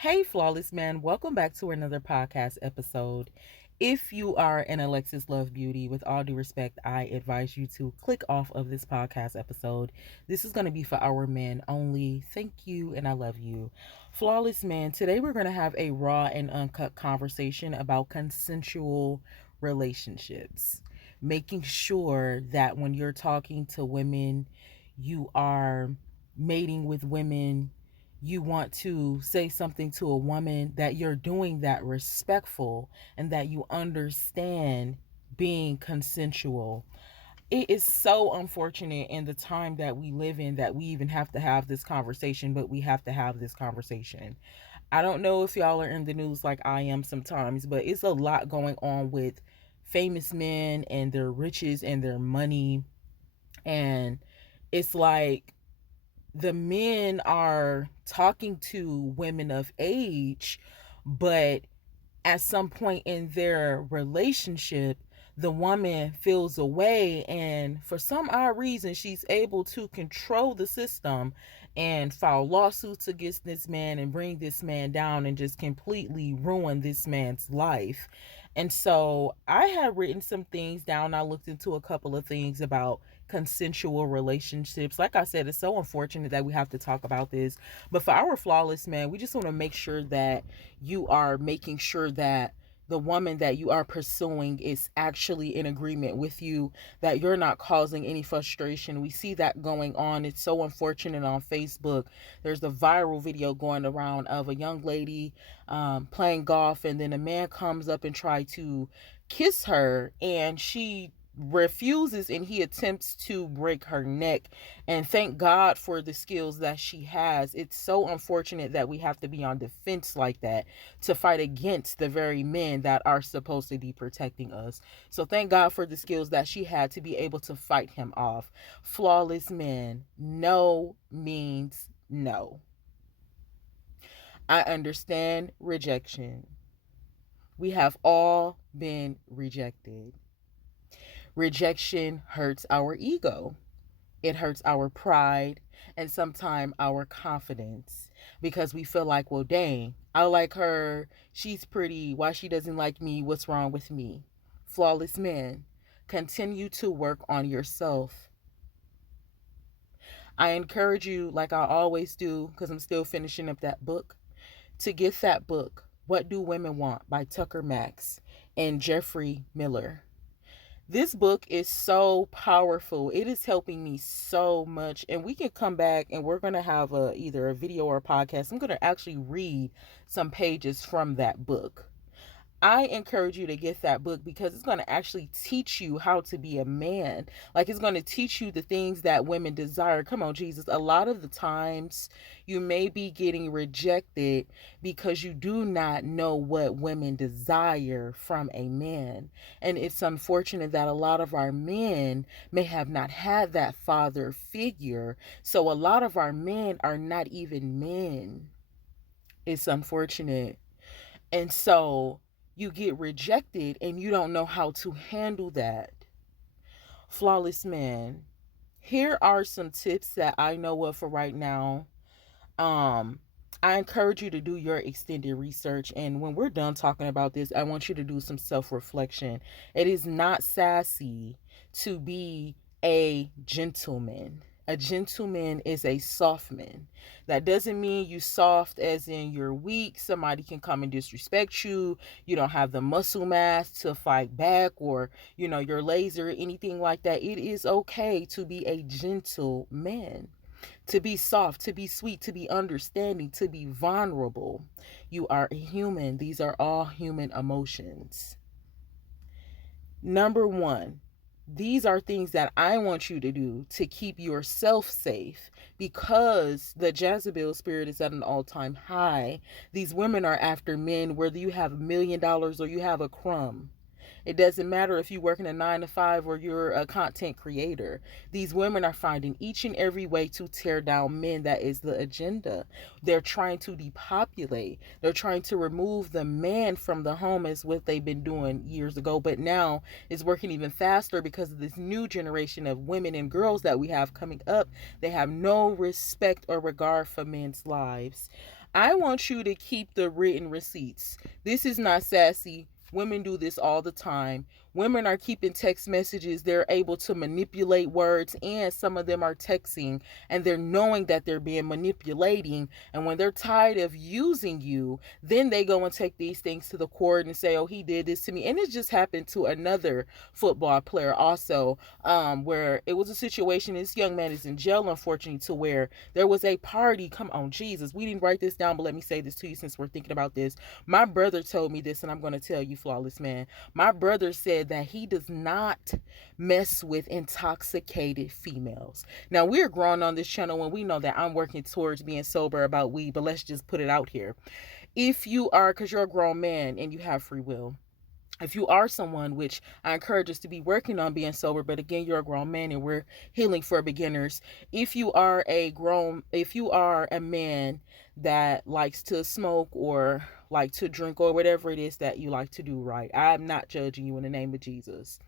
Hey, Flawless Man, welcome back to another podcast episode. If you are an Alexus Love Beauty, with all due respect, I advise you to click off of this podcast episode. This is going to be for our men only. Thank you, and I love you. Flawless Man, today we're going to have a raw and uncut conversation about consensual relationships. Making sure that when you're talking to women, you are mating with women, you want to say something to a woman, that you're doing that respectful and that you understand being consensual. It is so unfortunate in the time that we live in that we even have to have this conversation, but we have to have this conversation. I don't know if y'all are in the news like I am sometimes, but it's a lot going on with famous men and their riches and their money. And it's like the men are talking to women of age, but at some point in their relationship, the woman feels away, and for some odd reason, she's able to control the system and file lawsuits against this man and bring this man down and just completely ruin this man's life. And so I had written some things down. I looked into a couple of things about consensual relationships. Like I said, it's so unfortunate that we have to talk about this. But for our flawless man, we just want to make sure that you are making sure that the woman that you are pursuing is actually in agreement with you, that you're not causing any frustration. We see that going on. It's so unfortunate on Facebook. There's a viral video going around of a young lady playing golf, and then a man comes up and try to kiss her, and she refuses, and he attempts to break her neck. And thank God for the skills that she has. It's so unfortunate that we have to be on defense like that to fight against the very men that are supposed to be protecting us. So thank God for the skills that she had to be able to fight him off. Flawless men, no means no. I understand rejection. We have all been rejected. Rejection hurts our ego. It hurts our pride and sometimes our confidence, because we feel like, well, dang, I like her. She's pretty. Why she doesn't like me? What's wrong with me? Flawless men, continue to work on yourself. I encourage you, like I always do, because I'm still finishing up that book, to get that book, What Do Women Want by Tucker Max and Jeffrey Miller. This book is so powerful. It is helping me so much. And we can come back and we're going to have either a video or a podcast. I'm going to actually read some pages from that book. I encourage you to get that book because it's going to actually teach you how to be a man. Like, it's going to teach you the things that women desire. Come on, Jesus. A lot of the times you may be getting rejected because you do not know what women desire from a man. And it's unfortunate that a lot of our men may have not had that father figure. So a lot of our men are not even men. It's unfortunate. And so you get rejected and you don't know how to handle that. Flawless man, here are some tips that I know of for right now. Um, I encourage you to do your extended research. And when we're done talking about this, I want you to do some self reflection. It is not sassy to be a gentleman. A gentleman is a soft man. That doesn't mean you soft as in you're weak. Somebody can come and disrespect you. You don't have the muscle mass to fight back, or, you're lazy or anything like that. It is okay to be a gentle man, to be soft, to be sweet, to be understanding, to be vulnerable. You are a human. These are all human emotions. Number one, these are things that I want you to do to keep yourself safe, because the Jezebel spirit is at an all-time high. These women are after men, whether you have $1 million or you have a crumb. It doesn't matter if you work in a 9 to 5 or you're a content creator. These women are finding each and every way to tear down men. That is the agenda. They're trying to depopulate. They're trying to remove the man from the home, as what they've been doing years ago. But now it's working even faster because of this new generation of women and girls that we have coming up. They have no respect or regard for men's lives. I want you to keep the written receipts. This is not sassy. Women do this all the time. Women are keeping text messages. They're able to manipulate words, and some of them are texting, and they're knowing that they're being manipulating. And when they're tired of using you, then they go and take these things to the court and say, oh, he did this to me. And it just happened to another football player also, where it was a situation. This young man is in jail, unfortunately, to where there was a party. Come on, Jesus. We didn't write this down, but let me say this to you since we're thinking about this. My brother told me this, and I'm going to tell you, flawless man. My brother said that he does not mess with intoxicated females. Now, we're growing on this channel and we know that I'm working towards being sober about weed, but let's just put it out here. If you are, because you're a grown man and you have free will, if you are someone, which I encourage us to be working on being sober, but again, you're a grown man and we're healing for beginners. If you are a man that likes to smoke or like to drink or whatever it is that you like to do, right? I'm not judging you in the name of Jesus.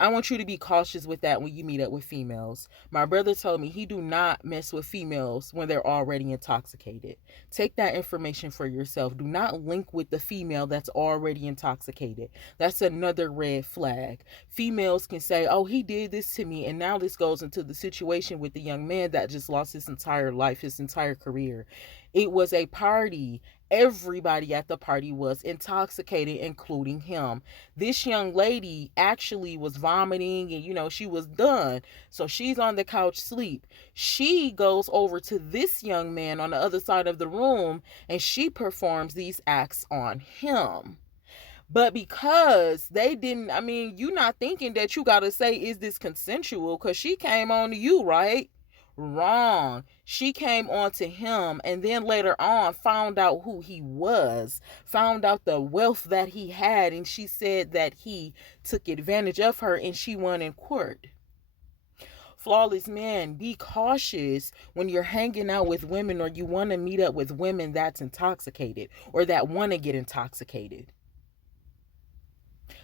I want you to be cautious with that when you meet up with females. My brother told me he do not mess with females when they're already intoxicated. Take that information for yourself. Do not link with the female that's already intoxicated. That's another red flag. Females can say, oh, he did this to me. And now this goes into the situation with the young man that just lost his entire life, his entire career. It was a party. Everybody at the party was intoxicated, including him. This young lady actually was vomiting and, she was done. So she's on the couch sleep. She goes over to this young man on the other side of the room and she performs these acts on him. But because they didn't, you're not thinking that you got to say, is this consensual? Because she came on to you, right? Wrong. She came on to him and then later on found out who he was, found out the wealth that he had, and she said that he took advantage of her and she won in court. Flawless man, be cautious when you're hanging out with women or you want to meet up with women that's intoxicated or that want to get intoxicated.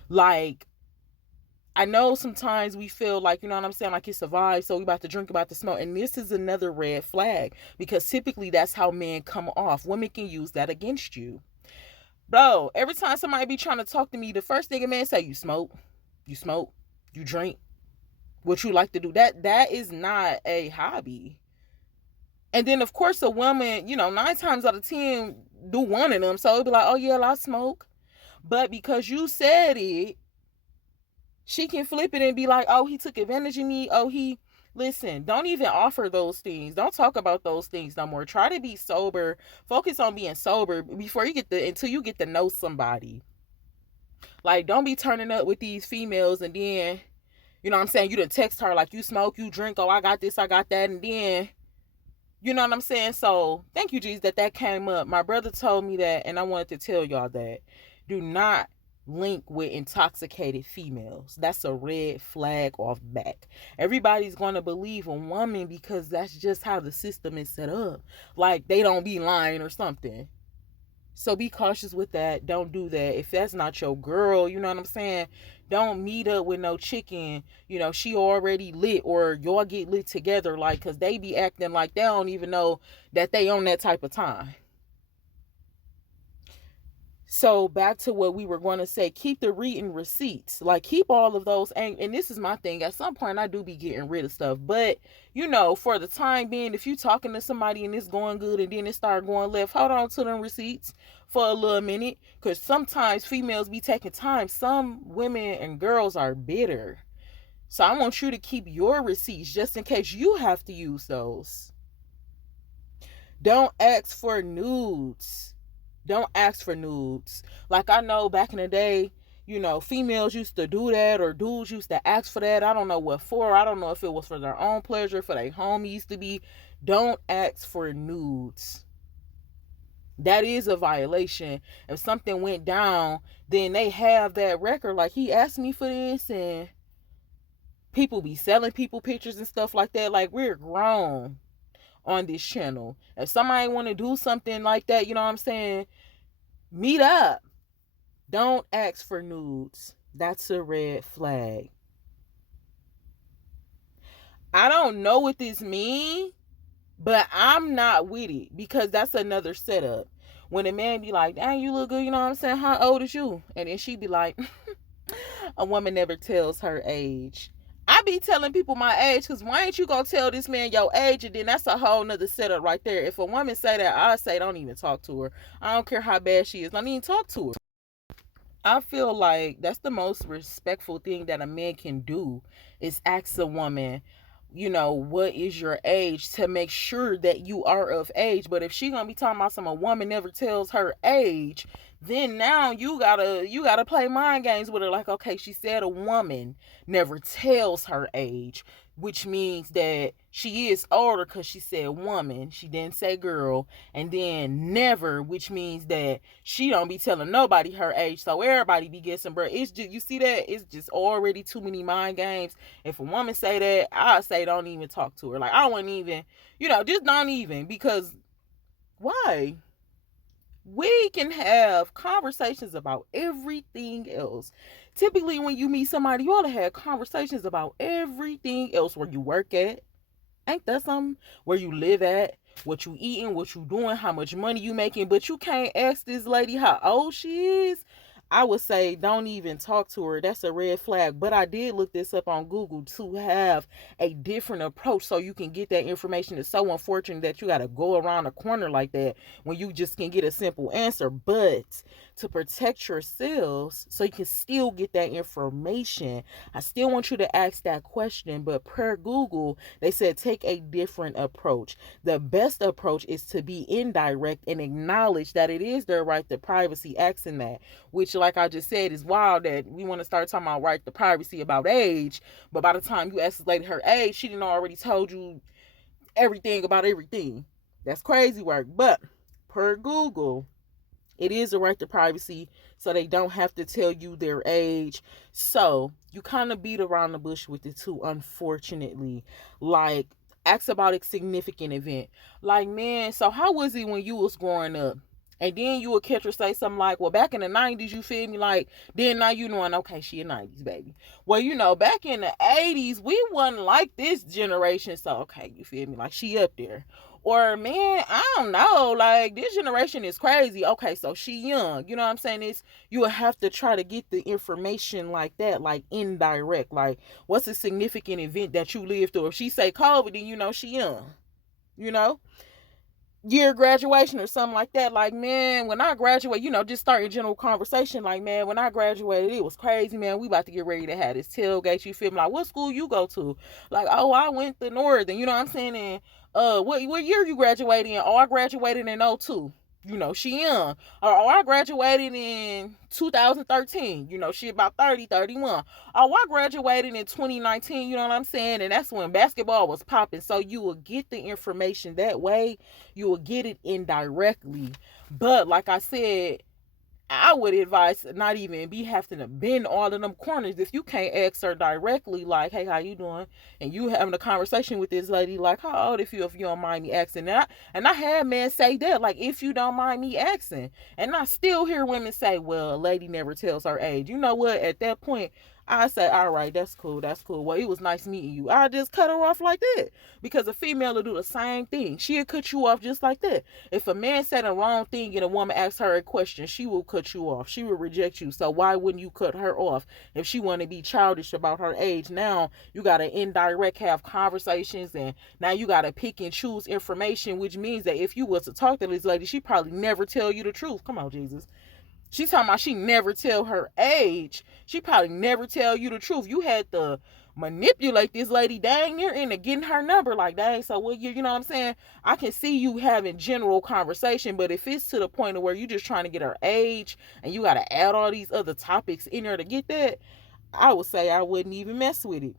Like, I know sometimes we feel like, you know what I'm saying, like it's a vibe, so we about to drink, about to smoke. And this is another red flag because typically that's how men come off. Women can use that against you. Bro, every time somebody be trying to talk to me, the first thing a man say, you smoke, you drink, what you like to do. That is not a hobby. And then, of course, a woman, 9 times out of 10 do one of them. So it'll be like, oh, yeah, I smoke. But because you said it, she can flip it and be like, oh, he took advantage of me. Oh, listen, don't even offer those things. Don't talk about those things no more. Try to be sober. Focus on being sober before until you get to know somebody. Like, don't be turning up with these females and then, you know what I'm saying, you done text her like, you smoke, you drink, oh, I got this, I got that, and then, you know what I'm saying? So, thank you, Jesus, that came up. My brother told me that, and I wanted to tell y'all that. Do not link with intoxicated females. That's a red flag off back. Everybody's going to believe a woman because that's just how the system is set up. Like, they don't be lying or something. So be cautious with that. Don't do that. If that's not your girl, you know what I'm saying? Don't meet up with no chicken. She already lit or y'all get lit together. Like, because they be acting like they don't even know that they on that type of time. So back to what we were going to say, keep the written receipts. Like, keep all of those. And this is my thing. At some point, I do be getting rid of stuff. But, for the time being, if you talking to somebody and it's going good and then it start going left, hold on to them receipts for a little minute. Because sometimes females be taking time. Some women and girls are bitter. So I want you to keep your receipts just in case you have to use those. Don't ask for nudes. Don't ask for nudes. Like, I know back in the day, females used to do that or dudes used to ask for that. I don't know what for. I don't know if it was for their own pleasure, for their homies to be. Don't ask for nudes. That is a violation. If something went down, then they have that record. Like, he asked me for this, and people be selling people pictures and stuff like that. Like, we're grown on this channel. If somebody want to do something like that, you know what I'm saying, meet up. Don't ask for nudes. That's a red flag. I don't know what this means, But I'm not with it because that's another setup. When a man be like, dang, you look good, you know what I'm saying? How old is you? And then she be like, a woman never tells her age. I be telling people my age because why ain't you gonna tell this man your age? And then that's a whole nother setup right there. If a woman say that, I say don't even talk to her. I don't care how bad she is. Don't even talk to her. I feel like that's the most respectful thing that a man can do is ask a woman, you know, what is your age to make sure that you are of age. But if she gonna be talking about some a woman never tells her age, then now you gotta play mind games with her. Like, okay, she said a woman never tells her age, which means that she is older because she said woman. She didn't say girl. And then never, which means that she don't be telling nobody her age, so everybody be guessing, bro. It's just, you see that? It's just already too many mind games. If a woman say that, I say don't even talk to her. Like, I wouldn't even, just don't even, because why? We can have conversations about everything else. Typically, when you meet somebody, you ought to have conversations about everything else. Where you work at, ain't that something? Where you live at, what you eating, what you doing, how much money you making. But you can't ask this lady how old she is. I would say don't even talk to her. That's a red flag. But I did look this up on Google to have a different approach so you can get that information. It's so unfortunate that you got to go around a corner like that when you just can get a simple answer. But to protect yourselves so you can still get that information, I still want you to ask that question. But per Google, they said take a different approach. The best approach is to be indirect and acknowledge that it is their right to privacy, asking that, which, like I just said, is wild that we want to start talking about right to privacy about age, but by the time you ask this lady her age, she didn't already told you everything about everything. That's crazy work. But per Google, it is a right to privacy, so they don't have to tell you their age. So you kind of beat around the bush with it too, unfortunately. Like, ask about a significant event. Like, man, so how was it when you was growing up? And then you would catch her say something like, well, back in the 90s, you feel me? Like, then now you knowing, okay, she a 90s baby. Well, back in the 80s, we wasn't like this generation. So, okay, you feel me? Like, she up there. Or, man, I don't know, like, this generation is crazy. Okay, so she young. You know what I'm saying? It's, you will have to try to get the information like that, like indirect. Like, what's a significant event that you lived through? If she say COVID, then she young. You know? Year graduation or something like that. Like, man, when I graduate, just starting general conversation. Like, man, when I graduated, it was crazy, man. We about to get ready to have this tailgate. You feel me? Like, what school you go to? Like, oh, I went to Northern. You know what I'm saying? And what year you graduated in? Oh, I graduated in '02. She young. Oh, I graduated in 2013. She about 30, 31. Oh, I graduated in 2019. You know what I'm saying? And that's when basketball was popping. So you will get the information that way. You will get it indirectly. But like I said, I would advise not even be having to bend all of them corners. If you can't ask her directly, like, hey, how you doing? And you having a conversation with this lady, like, how old if you don't mind me asking. And I had men say that, like, if you don't mind me asking. And I still hear women say, well, a lady never tells her age. You know what? At that point, I say, all right, that's cool. That's cool. Well, it was nice meeting you. I just cut her off like that. Because a female will do the same thing. She'll cut you off just like that. If a man said a wrong thing and a woman asks her a question, she will cut you off. She will reject you. So why wouldn't you cut her off if she want to be childish about her age? Now you got to indirect have conversations, and now you got to pick and choose information, which means that if you was to talk to this lady, she probably never tell you the truth. Come on, Jesus. She's talking about she never tell her age. She probably never tell you the truth. You had to manipulate this lady dang near into getting her number. Like, dang, so what you know what I'm saying? I can see you having general conversation, but if it's to the point of where you just trying to get her age and you got to add all these other topics in there to get that, I would say I wouldn't even mess with it.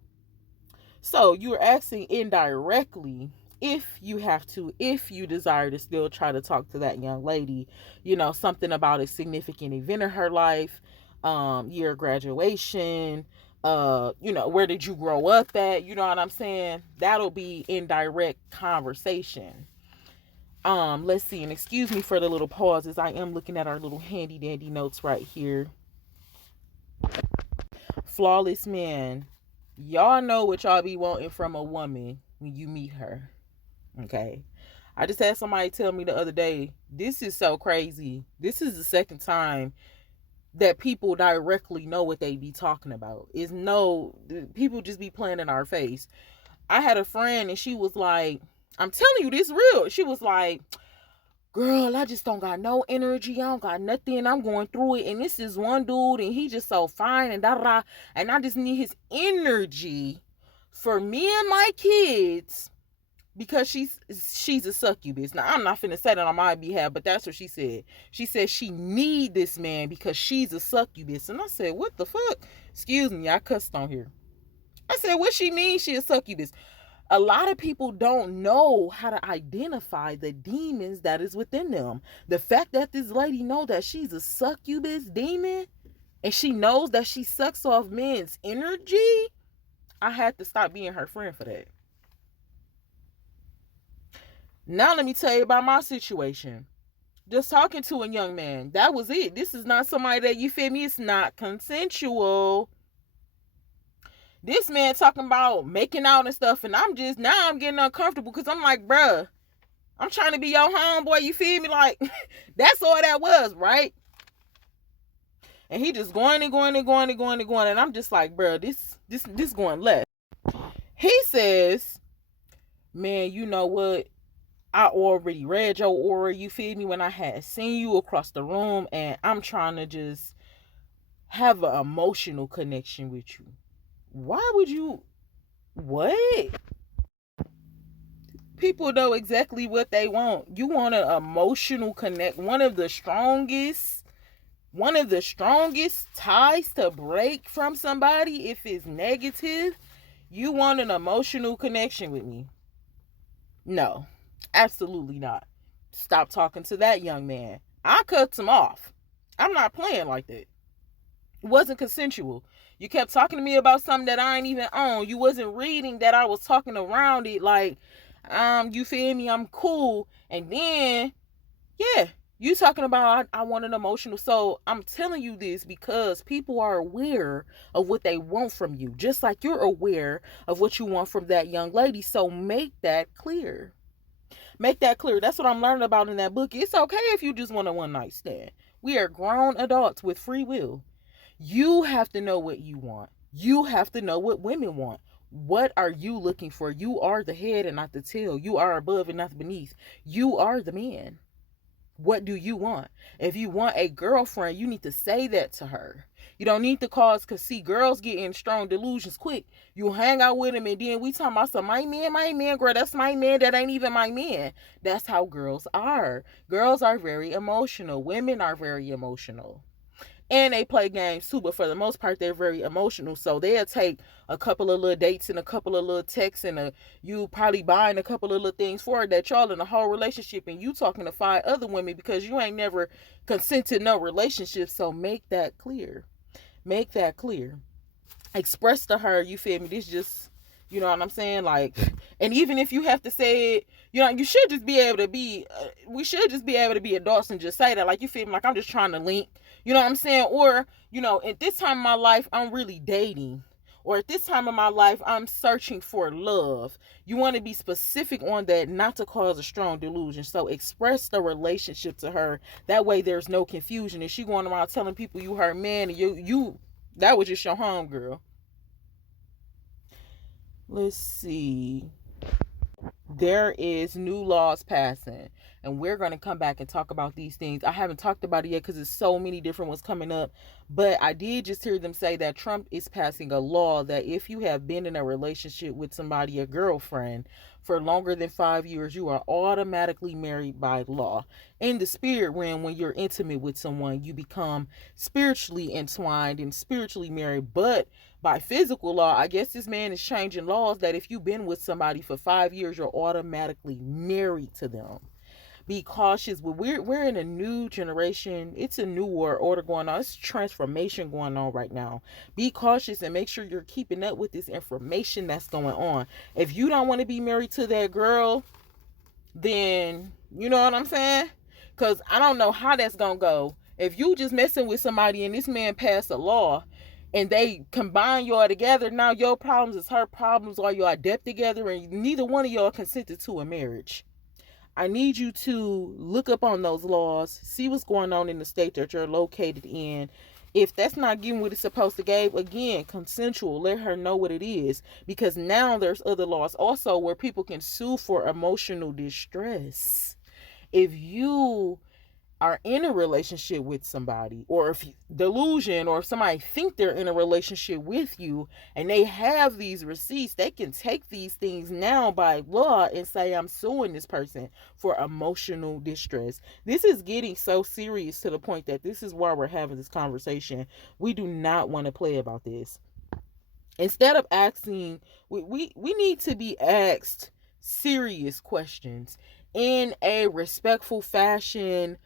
So you're asking indirectly if you desire to still try to talk to that young lady, something about a significant event in her life, year of graduation, where did you grow up at? You know what I'm saying? That'll be indirect conversation. Let's see, and excuse me for the little pauses. I am looking at our little handy dandy notes right here. Flawless man. Y'all know what y'all be wanting from a woman when you meet her. Okay. I just had somebody tell me the other day, this is so crazy. This is the second time that people directly know what they be talking about. Is no, people just be playing in our face. I had a friend and she was like, I'm telling you this real. She was like, girl, I just don't got no energy. I don't got nothing. I'm going through it. And this is one dude and he just so fine and da da da. And I just need his energy for me and my kids because she's a succubus. Now I'm not finna say that on my behalf, but that's what she said. She said she need this man because she's a succubus. And I said, what the fuck? Excuse me, I cussed on here. I said, what she mean she a succubus? A lot of people don't know how to identify the demons that is within them. The fact that this lady know that she's a succubus demon and she knows that she sucks off men's energy, I had to stop being her friend for that. Now let me tell you about my situation. Just talking to a young man. That was it. This is not somebody that, you feel me? It's not consensual. This man talking about making out and stuff, and I'm getting uncomfortable because I'm like, bruh, I'm trying to be your homeboy, you feel me? Like, that's all that was, right? And he just going and going and going and going and going, and I'm just like, bruh, this going left. He says, man, you know what? I already read your aura, you feel me, when I had seen you across the room, and I'm trying to just have an emotional connection with you. Why would you? What? People know exactly what they want. You want an emotional connect. One of the strongest ties to break from somebody if it's negative. You want an emotional connection with me. No, absolutely not. Stop talking to that young man. I cut him off. I'm not playing like that. It wasn't consensual. You kept talking to me about something that I ain't even on. You wasn't reading that I was talking around it like, you feel me? I'm cool. And then, yeah, you talking about I want an emotional. So I'm telling you this because people are aware of what they want from you, just like you're aware of what you want from that young lady. So make that clear. Make that clear. That's what I'm learning about in that book. It's okay if you just want a one night stand. We are grown adults with free will. You have to know what you want. You have to know what women want. What are you looking for? You are the head and not the tail. You are above and not beneath. You are the man. What do you want? If you want a girlfriend, you need to say that to her. You don't need to cause, because see, girls get in strong delusions quick. You hang out with him and then we talking about some, my man, girl, that's my man, that ain't even my man. That's how girls are. Girls are very emotional. Women are very emotional. And they play games too, but for the most part, they're very emotional. So they'll take a couple of little dates and a couple of little texts and you probably buying a couple of little things for it that y'all in a whole relationship and you talking to 5 other women because you ain't never consented no relationship. So make that clear. Make that clear. Express to her, you feel me? This just, you know what I'm saying? Like, and even if you have to say it, you know, you should just be able to be, we should just be able to be adults and just say that. Like, you feel me? Like, I'm just trying to link. You know what I'm saying? Or, you know, at this time of my life, I'm really dating. Or at this time of my life, I'm searching for love. You want to be specific on that, not to cause a strong delusion. So express the relationship to her. That way there's no confusion. If she going around telling people you her man and you that was just your home girl. Let's see. There is new laws passing, and we're going to come back and talk about these things. I haven't talked about it yet because there's so many different ones coming up, but I did just hear them say that Trump is passing a law that if you have been in a relationship with somebody, a girlfriend, for longer than 5 years, you are automatically married by law. In the spirit realm, when you're intimate with someone, you become spiritually entwined and spiritually married. But by physical law, I guess this man is changing laws that if you've been with somebody for 5 years, you're automatically married to them. Be cautious. We're in a new generation. It's a new world order going on. It's transformation going on right now. Be cautious and make sure you're keeping up with this information that's going on. If you don't want to be married to that girl, then you know what I'm saying? Because I don't know how that's going to go. If you just messing with somebody and this man passed a law and they combine y'all together. Now your problems is her problems, or y'all adept together, and neither one of y'all consented to a marriage. I need you to look up on those laws, see what's going on in the state that you're located in. If that's not giving what it's supposed to give, again, consensual, let her know what it is. Because now there's other laws also where people can sue for emotional distress. If you are in a relationship with somebody, or if delusion, or if somebody think they're in a relationship with you and they have these receipts, they can take these things now by law and say, I'm suing this person for emotional distress. This is getting so serious to the point that this is why we're having this conversation. We do not want to play about this. Instead of asking, we need to be asked serious questions in a respectful fashion,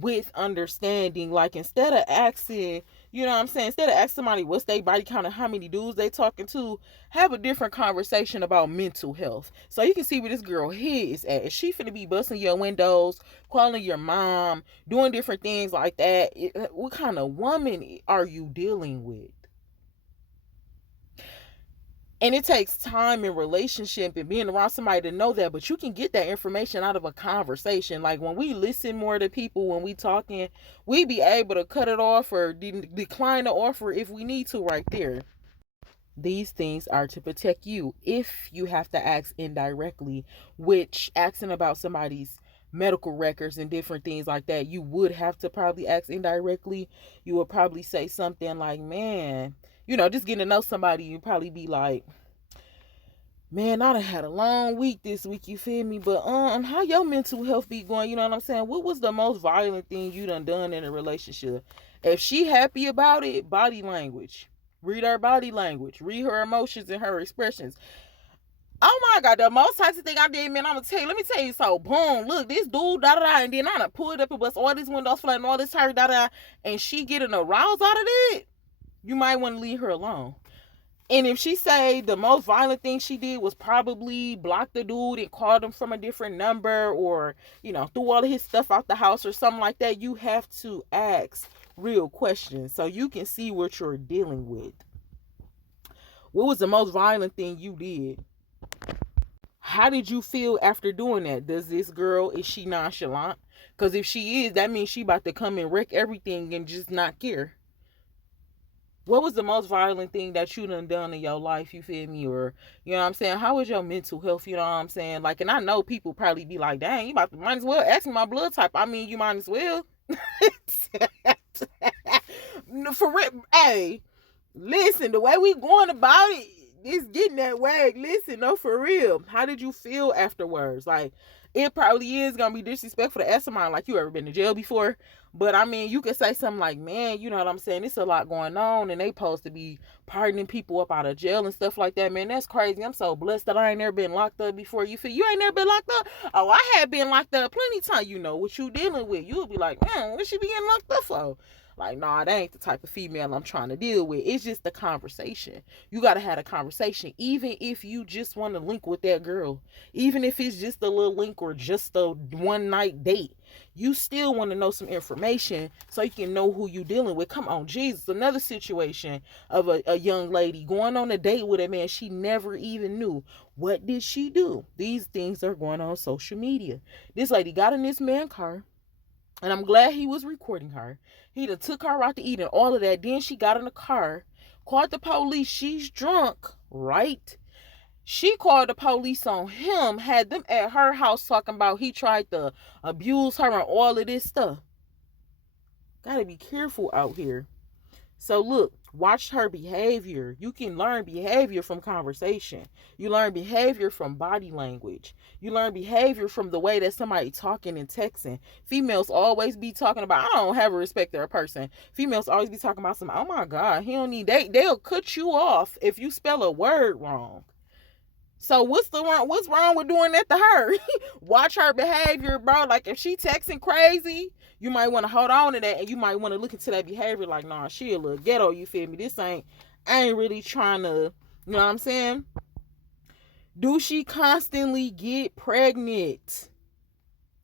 with understanding. Like, instead of asking, you know what I'm saying, instead of asking somebody what's their body count and how many dudes they talking to, have a different conversation about mental health. So you can see where this girl head is at. Is she finna be busting your windows, calling your mom, doing different things like that? What kind of woman are you dealing with? And it takes time in relationship and being around somebody to know that, but you can get that information out of a conversation. Like, when we listen more to people, when we talking, we be able to cut it off or decline the offer if we need to right there. These things are to protect you. If you have to ask indirectly, which asking about somebody's medical records and different things like that, you would have to probably ask indirectly. You would probably say something like, man, just getting to know somebody, you'd probably be like, man, I done had a long week this week, you feel me? But how your mental health be going? You know what I'm saying? What was the most violent thing you done in a relationship? If she happy about it, body language. Read her body language. Read her emotions and her expressions. Oh my God, the most toxic thing I did, man, let me tell you so. Boom, look, this dude, da da da, and then I done pulled up and bust all these windows flat and all this tire, da da, and she getting aroused out of it. You might want to leave her alone. And if she say the most violent thing she did was probably block the dude and called him from a different number, or, threw all of his stuff out the house or something like that, you have to ask real questions so you can see what you're dealing with. What was the most violent thing you did? How did you feel after doing that? Does this girl, is she nonchalant? Because if she is, that means she about to come and wreck everything and just not care. What was the most violent thing that you done in your life, you feel me? Or, you know what I'm saying, how was your mental health, you know what I'm saying? Like, and I know people probably be like, dang, you might as well ask me my blood type. I mean, you might as well. For real, hey, listen, the way we going about it, it's getting that way. Listen, no, for real. How did you feel afterwards? Like, it probably is gonna be disrespectful to ask somebody like, you ever been to jail before? But I mean, you could say something like, man, you know what I'm saying? It's a lot going on, and they supposed to be pardoning people up out of jail and stuff like that. Man, that's crazy. I'm so blessed that I ain't never been locked up before. You feel, you ain't never been locked up? Oh, I had been locked up plenty of time. You know what you dealing with. You'll be like, man, what she be getting locked up for? Like, nah, that ain't the type of female I'm trying to deal with. It's just the conversation. You got to have a conversation. Even if you just want to link with that girl, even if it's just a little link or just a one night date, you still want to know some information so you can know who you dealing with. Come on, Jesus. Another situation of a young lady going on a date with a man she never even knew. What did she do? These things are going on social media. This lady got in this man's car, and I'm glad he was recording her. He done took her out to eat and all of that. Then she got in the car, called the police. She's drunk, right? She called the police on him, had them at her house talking about he tried to abuse her and all of this stuff. Gotta be careful out here. So look, watch her behavior. You can learn behavior from conversation. You learn behavior from body language. You learn behavior from the way that somebody talking and texting. Females always be talking about, I don't have a respect for a person. Females always be talking about some, oh my God, he don't need, they'll cut you off if you spell a word wrong. So what's wrong with doing that to her? Watch her behavior, bro. Like, if she texting crazy, you might want to hold on to that, and you might want to look into that behavior like, nah, she a little ghetto, you feel me? I ain't really trying to, you know what I'm saying? Do she constantly get pregnant?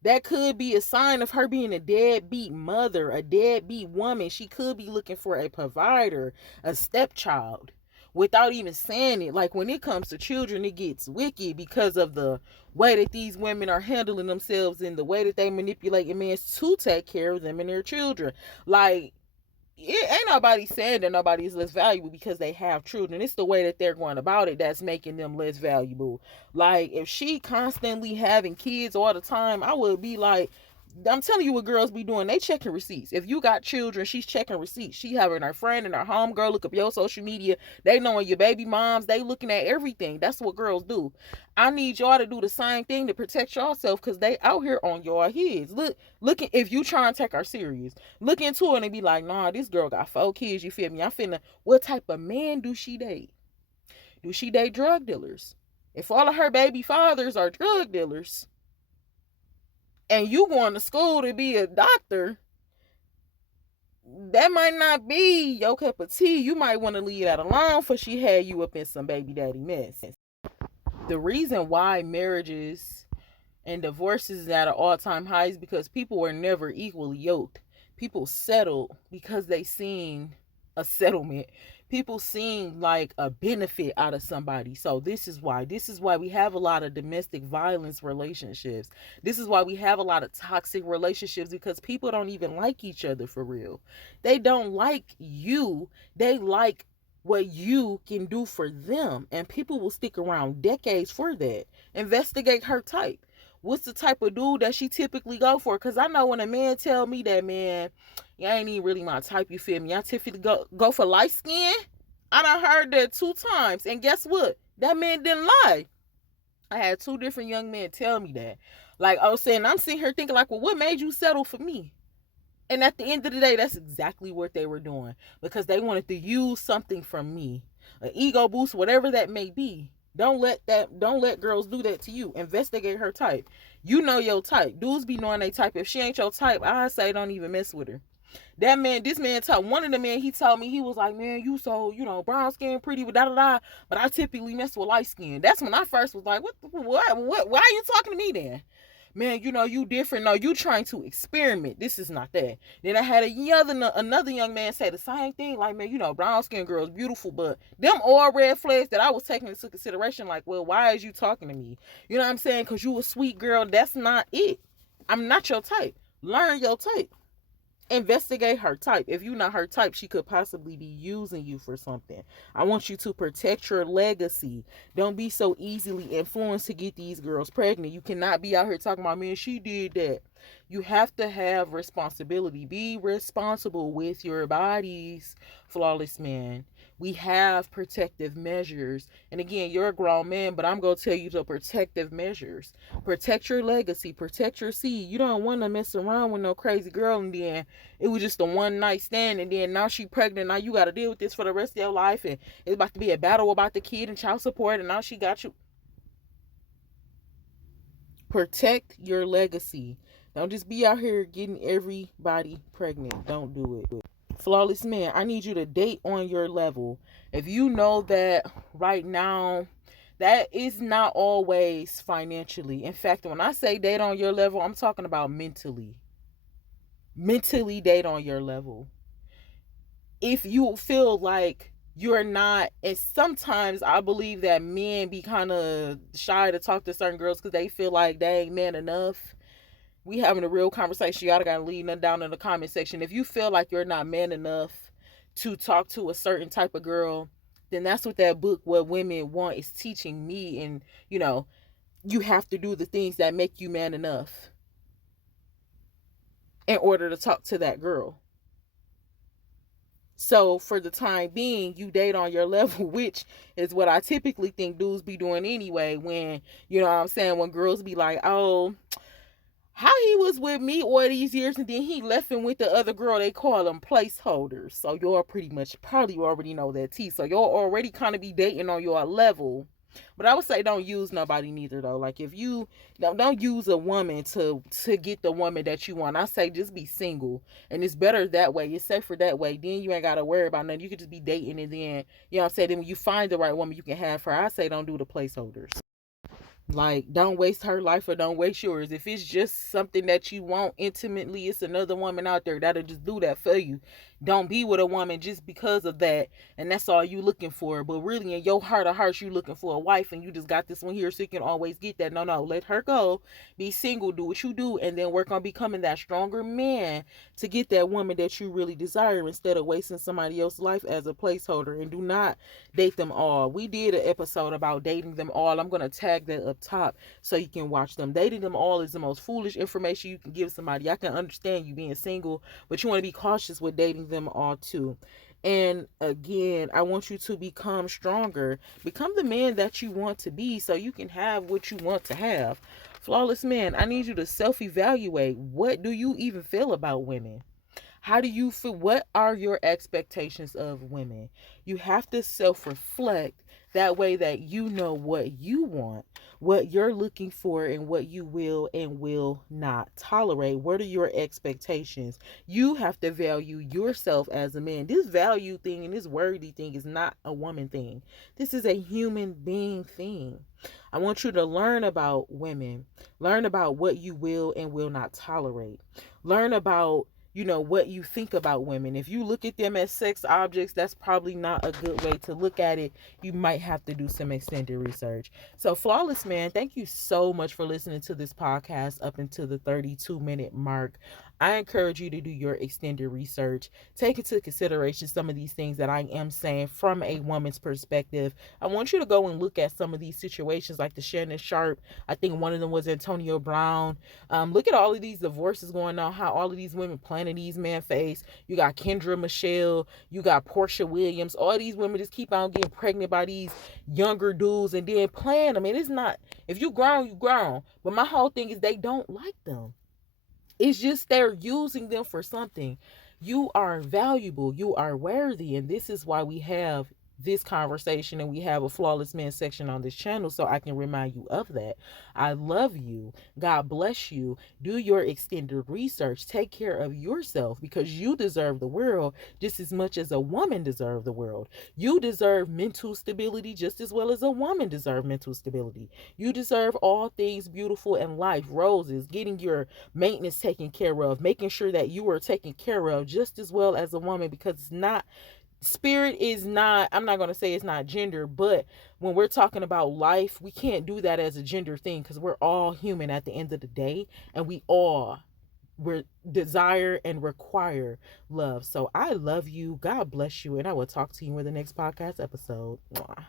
That could be a sign of her being a deadbeat mother, a deadbeat woman. She could be looking for a provider, a stepchild, without even saying it. Like when it comes to children, it gets wicked because of the way that these women are handling themselves and the way that they manipulate a man to take care of them and their children. Like, it ain't nobody saying that nobody is less valuable because they have children. It's the way that they're going about it that's making them less valuable. Like, if she constantly having kids all the time, I would be like, I'm telling you what girls be doing. They checking receipts. If you got children, she's checking receipts. She having her friend and her home girl look up your social media. They knowing your baby moms. They looking at everything. That's what girls do. I need y'all to do the same thing to protect yourself because they out here on your heads. Looking if you try and take her serious. Look into it and be like, nah, this girl got 4 kids. You feel me? I'm finna. What type of man do she date? Do she date drug dealers? If all of her baby fathers are drug dealers, and you going to school to be a doctor, that might not be your cup of tea. You might want to leave that alone for she had you up in some baby daddy mess. The reason why marriages and divorces is at an all-time high is because people were never equally yoked. People settled because they seen a settlement. People seen like a benefit out of somebody. So this is why we have a lot of domestic violence relationships. This is why we have a lot of toxic relationships, because people don't even like each other for real. They don't like you. They like what you can do for them, and people will stick around decades for that. Investigate her type. What's the type of dude that she typically go for? Because I know when a man tell me that, man, you ain't even really my type, you feel me? I typically go for light skin. I done heard that 2 times. And guess what? That man didn't lie. I had 2 different young men tell me that. Like I was saying, I'm sitting here thinking like, well, what made you settle for me? And at the end of the day, that's exactly what they were doing. Because they wanted to use something from me. An ego boost, whatever that may be. Don't let girls do that to you. Investigate her type. You know your type. Dudes be knowing they type. If she ain't your type, I say don't even mess with her. This man told one of the men, he told me, he was like, man, you so, brown skin, pretty, but but I typically mess with light skin. That's when I first was like, what, why are you talking to me then? Man, you different. No, you trying to experiment. This is not that. Then I had another young man say the same thing. Like, man, brown skin girls beautiful, but them all red flags that I was taking into consideration. Like, well, why is you talking to me? You know what I'm saying? Because you a sweet girl. That's not it. I'm not your type. Learn your type. Investigate her type. If you're not her type, she could possibly be using you for something. I want you to protect your legacy. Don't be so easily influenced to get these girls pregnant. You cannot be out here talking about, man, she did that. You have to have responsibility. Be responsible with your bodies, flawless man. We have protective measures. And again, you're a grown man, but I'm going to tell you the protective measures. Protect your legacy. Protect your seed. You don't want to mess around with no crazy girl and then it was just a one night stand and then now she pregnant. Now you got to deal with this for the rest of your life and it's about to be a battle about the kid and child support and now she got you. Protect your legacy. Don't just be out here getting everybody pregnant. Don't do it. Flawless man, I need you to date on your level. If you know that right now, that is not always financially. In fact, when I say date on your level, I'm talking about mentally. Mentally date on your level. If you feel like you're not, and sometimes I believe that men be kind of shy to talk to certain girls because they feel like they ain't man enough. We having a real conversation. Y'all gotta leave them down in the comment section. If you feel like you're not man enough to talk to a certain type of girl, then that's what that book, What Women Want, is teaching me. And you have to do the things that make you man enough in order to talk to that girl. So for the time being, you date on your level, which is what I typically think dudes be doing anyway. When, when girls be like, oh, how he was with me all these years and then he left him with the other girl, they call them placeholders. So y'all pretty much probably already know that tea. So y'all already kind of be dating on your level. But I would say don't use nobody neither though. Like if you don't use a woman to get the woman that you want. I say just be single. And it's better that way. It's safer that way. Then you ain't got to worry about nothing. You could just be dating and then, then when you find the right woman, you can have her. I say don't do the placeholders. Like, don't waste her life or don't waste yours. If it's just something that you want intimately, it's another woman out there that'll just do that for you. Don't be with a woman just because of that, and that's all you looking for. But really, in your heart of hearts, you looking for a wife, and you just got this one here, so you can always get that. No, no, let her go. Be single, do what you do, and then work on becoming that stronger man to get that woman that you really desire, instead of wasting somebody else's life as a placeholder. And do not date them all. We did an episode about dating them all. I'm gonna tag that up top so you can watch them. Dating them all is the most foolish information you can give somebody. I can understand you being single, but you want to be cautious with dating them all too. And again, I want you to become stronger. Become the man that you want to be so you can have what you want to have. Flawless man, I need you to self evaluate. What do you even feel about women? How do you feel? What are your expectations of women? You have to self reflect, that way that you know what you want, what you're looking for, and what you will and will not tolerate. What are your expectations? You have to value yourself as a man. This value thing and this worthy thing is not a woman thing, this is a human being thing. I want you to learn about women, learn about what you will and will not tolerate, learn about what you think about women. If you look at them as sex objects, that's probably not a good way to look at it. You might have to do some extended research. So, flawless man, thank you so much for listening to this podcast up into the 32-minute mark. I encourage you to do your extended research. Take into consideration some of these things that I am saying from a woman's perspective. I want you to go and look at some of these situations, like the Shannon Sharp. I think one of them was Antonio Brown. Look at all of these divorces going on, how all of these women planning these men face. You got Kendra Michelle, you got Portia Williams. All these women just keep on getting pregnant by these younger dudes and then playing them. And it's not, if you grown, you grown. But my whole thing is they don't like them. It's just they're using them for something. You are valuable. You are worthy. And this is why we have this conversation and we have a flawless man section on this channel, so I can remind you of that. I love you. God bless you. Do your extended research. Take care of yourself, because you deserve the world just as much as a woman deserves the world. You deserve mental stability just as well as a woman deserves mental stability. You deserve all things beautiful in life, roses, getting your maintenance taken care of, making sure that you are taken care of just as well as a woman, because it's not, spirit is not, I'm not going to say it's not gender, but when we're talking about life, we can't do that as a gender thing, because we're all human at the end of the day, and we desire and require love. So I love you. God bless you, and I will talk to you in the next podcast episode. Mwah.